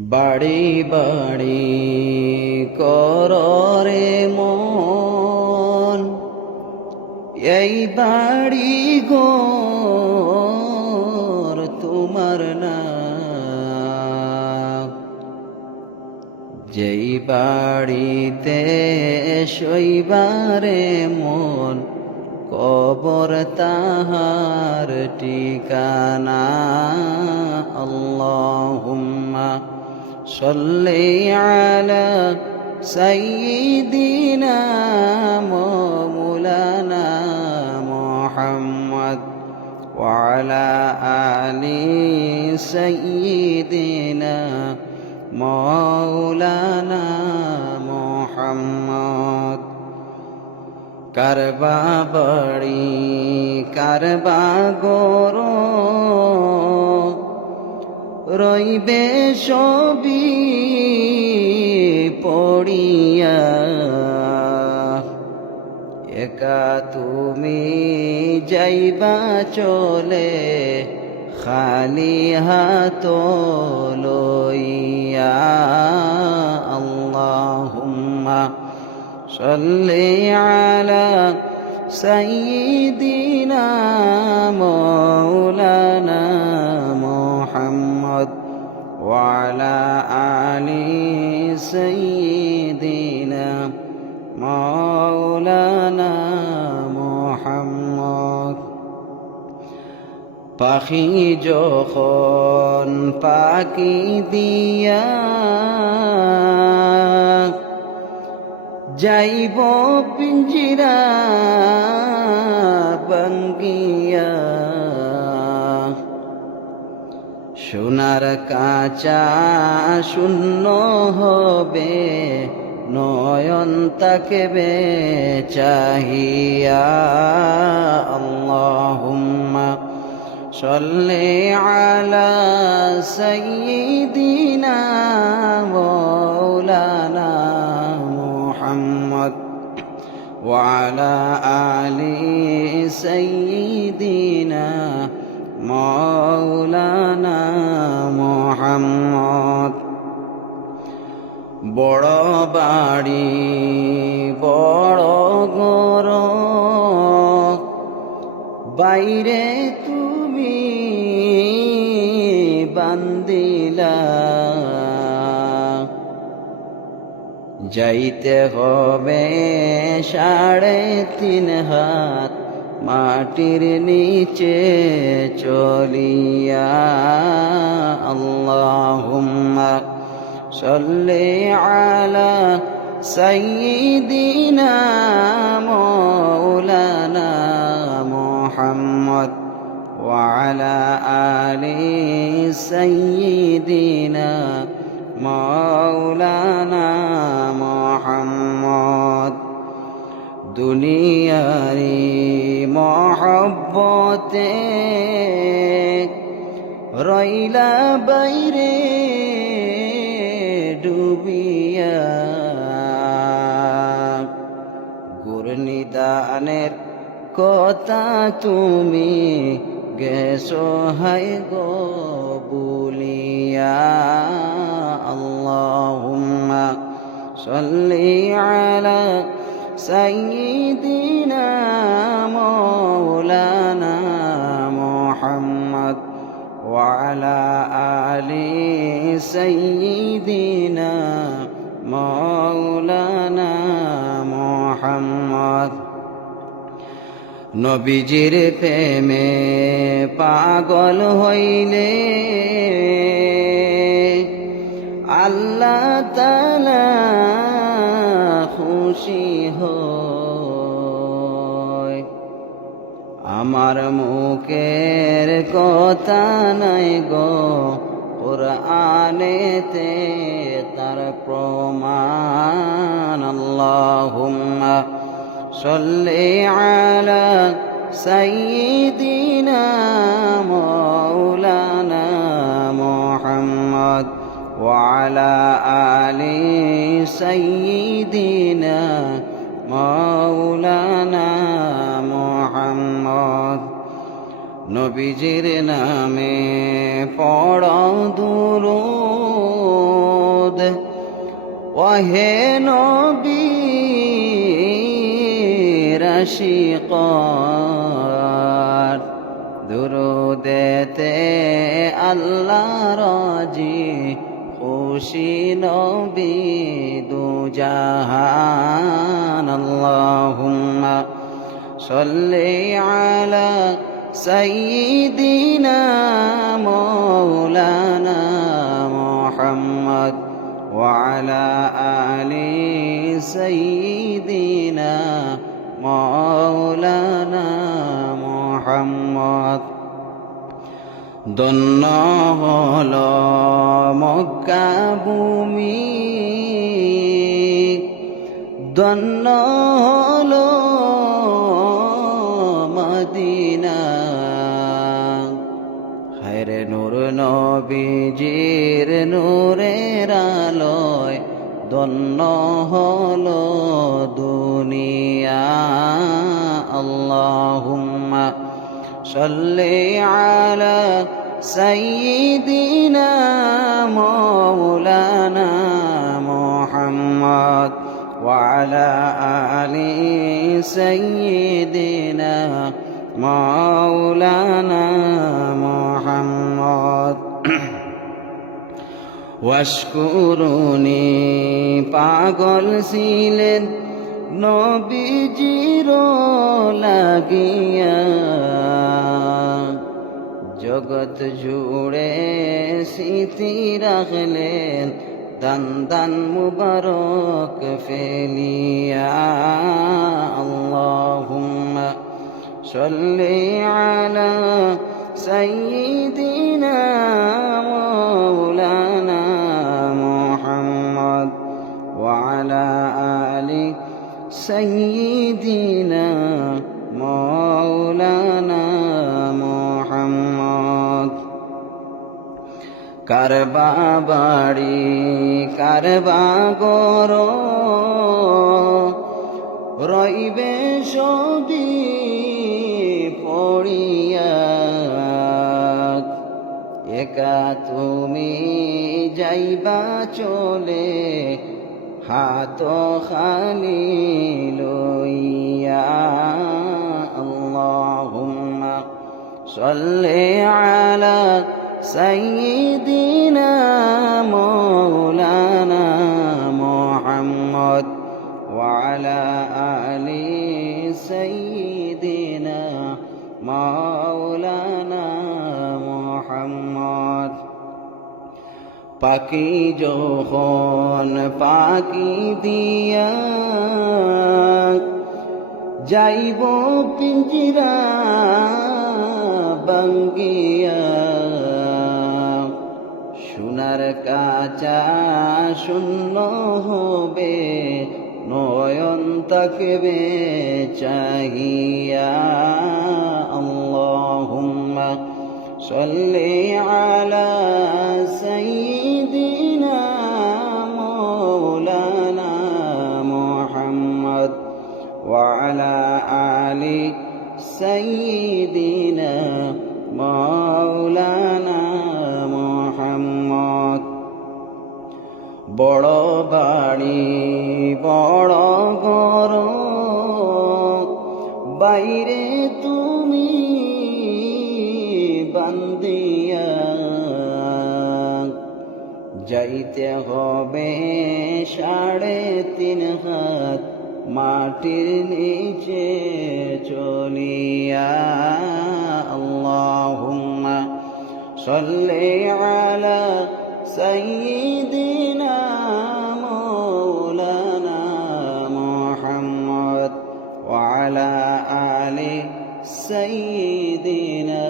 বাড়ি বাড়ি কররে মন, এই বাড়ি ঘর তোমার না। যেই বাড়িতে শৈবারে মন, কবর তাহার ঠিকানা। আল্লাহুম্মা সাল্লি আলা সাইয়্যিদিনা মাওলানা মুহাম্মদ ওয়া আলা আলি সাইয়্যিদিনা মাওলানা মুহাম্মদ। কারবা বাড়ি কারবা গর, রইবে সবই পড়িয়া। একা তুমি যাইবা চলে, খালি হাত লইয়া। আল্লাহুম্মা সাল্লি আলা সাইয়্যিদিনা মাওলানা মুহাম্মদ ওয়া আলা আলি সাইয়্যিদিনা মাওলানা মুহাম্মদ। পাখি যখন পাখি দিয়া যাইব পিঞ্জিরা বাঙ্গিয়া, সোনার কাঁচা শূন্য হবে, নয়ন তাকবে চাহিয়া। আল্লাহুম্মা সাল্লি আলা সাইয়্যিদিনা মাওলানা মুহাম্মদ ওয়া আলা আলি সাইয়্যিদিনা মাওলানা মুহাম্মদ। বড় বাড়ি বড় ঘর, বাইরে তুমি বান্দিলা। যাইতে হবে 3.5 হাত মাটির নিচে চলিয়া। আল্লাহুম্মা সাল্লি আলা সাইয়্যিদিনা মাওলানা মুহাম্মদ ওয়া আলা আলি সাইয়্যিদিনা মাওলানা মুহাম্মদ। দুনিয়ারি মহব্বতে রইলা বাইরে ডুবিয়া, গুরনিদানের কথা তুমি গেছো হাই গো বলিয়া। আল্লাহুম্মা সাল্লি আলা সাইয়্যিদিনা মাওলানা মুহাম্মদ ওয়া আলা আলি সাইয়্যিদিনা মাওলানা মুহাম্মদ। নবীজির প্রেমে পাগল হইলে আল্লাহ তাআলা খুশি হয়। আমার মুখের কথা নাই গো, কুরআনেতে তার প্রমাণ। আল্লাহুম্মা সাল্লি আলা সাইয়্যিদিনা মাওলানা মুহাম্মদ ওয়া আলা আলি সাইয়্যিদিনা মাওলানা মুহাম্মদ। নবীজির নামে পড়ো দুরূদ, ওহে নবীর আশিকর দুরুদেতে আল্লাহ রাজি খুশি নবী দুজাহান আল্লাহুম্মা সাল্লি আলা সাইয়্যিদিনা মাওলানা মুহাম্মদ ওয়া আলা আলি সাইয়্যিদিনা মাওলানা মুহাম্মদ ধন্য হলো মক্কা ভূমি ধন্য হলো মদিনা হায়রে নূর নবীজির নূরের আলোয় ধন্য হলো দুনিয়া আল্লাহুম্মা সাল্লি আলা সাইয়্যিদিনা মাওলানা মুহাম্মদ ওয়া আলা আলি সাইয়্যিদিনা মাওলানা মুহাম্মদ ওয়াশকুরুনি পাগল ছিলেন নবীজির লাগিয়া জগৎ জুড়ে স্মৃতি রাখলেন দান দান মুবারক ফেলিয়া আল্লাহুম্মা সাল্লি আলা সাইয়্যিদিনা মাওলানা মুহাম্মদ ওয়া আলা আলি সাইয়্যিদিনা মাওলানা মুহাম্মদ কারবা বাড়ি কারবা গর রইবে সবই পড়িয়া একা তুমি যাইবা চলে হাত খালি লইয়া আল্লাহুম্মা সাল্লি আলা সাইয়্যিদিনা মাওলানা মুহাম্মদ ওয়া আলা আলি সাইয়্যিদিনা মাওলানা মুহাম্মদ পাখি যখন পাখি দিয়া যাইব পিঞ্জিরা বাঙ্গিয়া সোনার কাঁচা শূন্য হবে নয়ন তাকবে চাহিয়া আল্লাহুম্মা সাল্লি আলা সাইয়্যিদিনা মাওলানা মুহাম্মদ ওয়া আলা আলি সাইয়্যিদিনা মাওলানা মুহাম্মদ বড় বাড়ি বড় ঘর বাইরে তুমি বান্দিয়া যাইতে হবে 3.5 হাত মাটির নিচে চলিয়া আল্লাহুম্মা সাল্লি আলা সাইয়্যিদিনা মাওলানা মুহাম্মদ ওয়া আলা আলি সাইয়্যিদিনা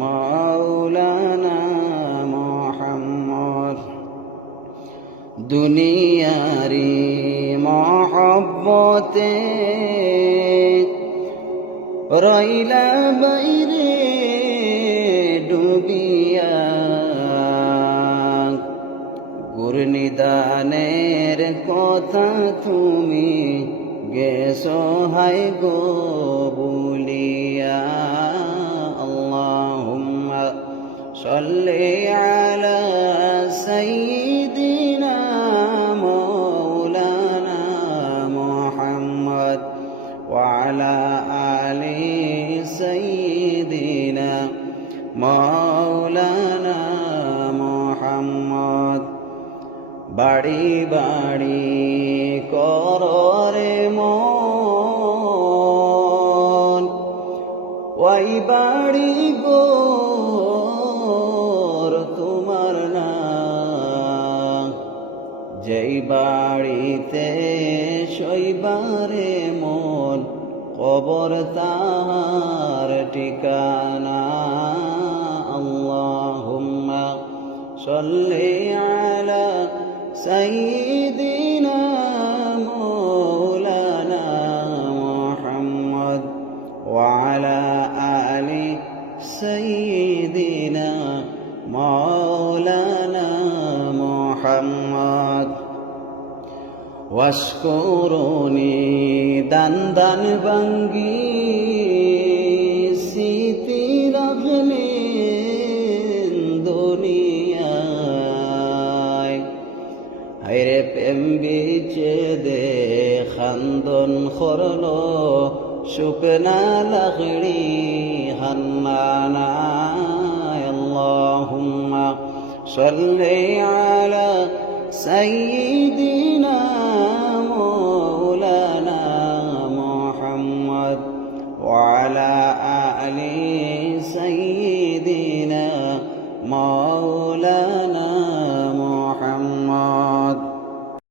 মাওলানা মুহাম্মদ দুনিয়ারি মহব্বতে রইলা বাইরে ডুবিয়া গুরনিদানের কথা তুমি গেছো হাই গো বলিয়া আল্লাহুম্মা সাল্লি আলা সাইয়্যিদিনা মুহাম্মদ বাড়ি বাড়ি কররে মন ওই বাড়ি গোর তোমার না যেই বাড়িতে শৈবারে মন কবর তার ঠিকানা আল্লাহুম্মা সাল্লি আলা সাইয়্যিদিনা মাওলানা মুহাম্মদ ওয়া আলা আলি সাইয়্যিদিনা মাওলানা মুহাম্মদ ওয়াশকুরুনি দান দান বাঙ্গি স্মৃতি রাখলেন দুনিয়ায় হায়রে প্রেম বিচে দে খান্দন খরল শুকনা লাগড়ি হান্নানায় আল্লাহুম্মা সাল্লি আলা সাইয়্যিদি